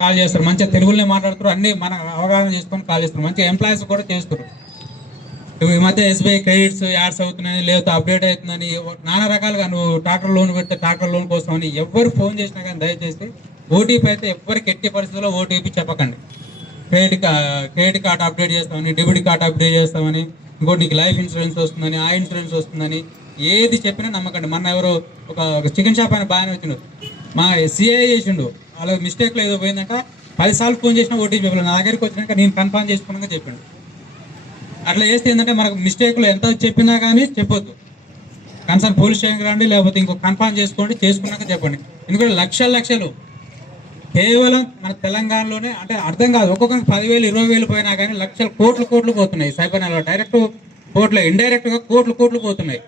Call చేస్తారు. మంచిగా తెలుగులోనే మాట్లాడుతారు అన్ని మన అవగాహన చేసుకొని కాల్ చేస్తారు. మంచిగా ఎంప్లాయీస్ కూడా చేస్తారు. ఈ మధ్య ఎస్బీఐ క్రెడిట్స్ యాడ్స్ అవుతున్నాయి లేకపోతే అప్డేట్ అవుతుందని. నానా రకాలుగా నువ్వు ట్రాక్టర్ లోన్ పెడితే ట్రాక్టర్ లోన్ కోసం అని ఎవరు ఫోన్ చేసినా కానీ దయచేసి ఓటీపీ అయితే ఎవరికి ఎట్టి పరిస్థితుల్లో ఓటీపీ చెప్పకండి. క్రెడిట్ క్రెడిట్ కార్డ్ అప్డేట్ చేస్తామని డెబిట్ కార్డ్ అప్డేట్ చేస్తామని ఇంకోటి నీకు లైఫ్ ఇన్సూరెన్స్ వస్తుందని ఆ ఇన్సూరెన్స్ వస్తుందని ఏది చెప్పినా నమ్మకండి. మొన్న ఎవరు ఒక చికెన్ షాప్ ఆయన బాగానే వచ్చిండు. మా సిఐ చేసిండు. వాళ్ళ మిస్టేక్లో ఏదో పోయిందంట. పదిసార్లు ఫోన్ చేసినా ఓటీపీ చెప్పలేదు నా దగ్గరికి వచ్చినాక నేను కన్ఫర్మ్ చేసుకున్నాక చెప్పిండు. అట్లా చేస్తే ఏంటంటే మనకు మిస్టేక్లు ఎంత చెప్పినా కానీ చెప్పొద్దు. కన్సర్న్ పోలీస్ స్టేషన్కి రండి లేకపోతే ఇంకో కన్ఫర్మ్ చేసుకోండి చేసుకున్నాక చెప్పండి. ఎందుకంటే లక్షల లక్షలు. కేవలం మన తెలంగాణలోనే అంటే అర్థం కాదు. ఒక్కొక్కరికి పదివేలు ఇరవై వేలు పోయినా కానీ లక్షల కోట్లు కోట్లు పోతున్నాయి. సైబర్ నెలలో డైరెక్ట్ కోట్లు ఇండైరెక్ట్గా కోట్లు కోట్లు పోతున్నాయి.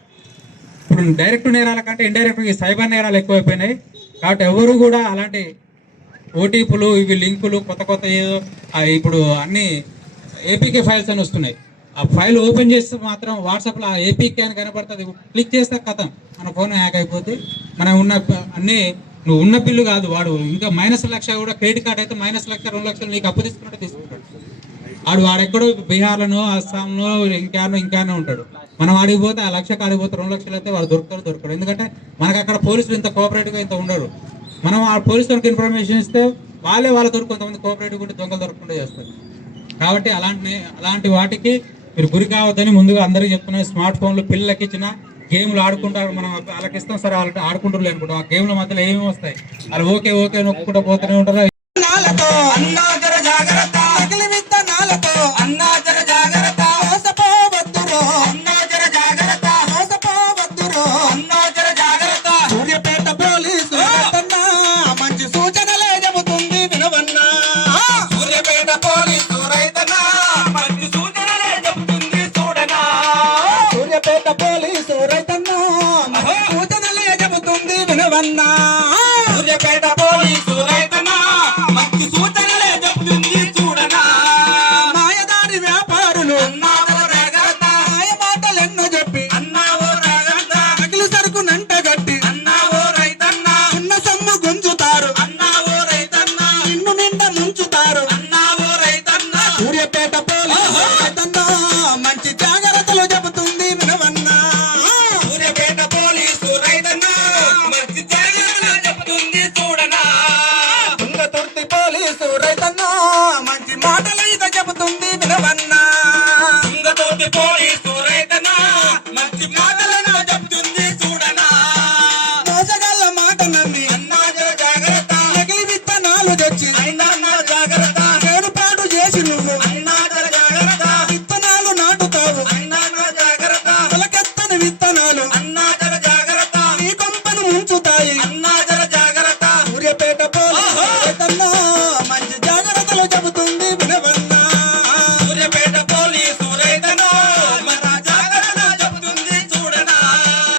ఇప్పుడు డైరెక్ట్ నేరాల కంటే ఇండైరెక్ట్గా ఈ సైబర్ నేరాలు ఎక్కువైపోయినాయి. కాబట్టి ఎవరు కూడా అలాంటి ఓటీపీలు ఇవి లింకులు కొత్త కొత్త ఏదో ఇప్పుడు అన్ని ఏపీకే ఫైల్స్ అని వస్తున్నాయి. ఆ ఫైల్ ఓపెన్ చేస్తే మాత్రం వాట్సాప్లో ఆ ఏపీకే అని కనపడుతుంది. క్లిక్ చేస్తే కథం. మన ఫోన్ హ్యాక్ అయిపోతే మనం ఉన్న అన్ని నువ్వు ఉన్న బిల్లు కాదు వాడు ఇంకా మైనస్ లక్ష కూడా క్రెడిట్ కార్డ్ అయితే మైనస్ లక్ష రెండు లక్షలు నీకు అప్పు తీసుకున్నట్టు తీసుకుంటాడు. వాడు వాడెక్కడో బీహార్లోనో అస్సాంలో ఇంకానో ఇంకానో ఉంటాడు. మనం ఆడికి పోతే ఆ లక్ష ఆడిపోతే రెండు లక్షలు అయితే వాళ్ళు దొరుకుతారు దొరకరు. ఎందుకంటే మనకు అక్కడ పోలీసులు ఇంత కోఆపరేటివ్గా ఇంత ఉండరు. మనం ఆ పోలీసులకు ఇన్ఫర్మేషన్ ఇస్తే వాళ్ళే వాళ్ళ దొరికి కొంతమంది కోఆపరేటివ్ ఉంటే దొంగలు దొరకకుండా చేస్తారు. కాబట్టి అలాంటి అలాంటి వాటికి మీరు గురి కావద్దని ముందుగా అందరికీ చెప్తున్నా స్మార్ట్ ఫోన్లు పిల్లలకి ఇచ్చిన గేమ్లు ఆడుకుంటారు మనం వాళ్ళకి ఇస్తాం సరే వాళ్ళు ఆడుకుంటారు అనుకుంటాం ఆ గేమ్ల మధ్యలో ఏమేమి వస్తాయి? వాళ్ళు ఓకే ఓకే నొక్కుంటూ పోతూనే ఉంటారు. చెబుతుంది తుంగతుర్తి పోలీసు రైతన్నా మంచి మాటలు ఇక చెబుతుంది వినవన్నా. తుంగతుర్తి పోలీసు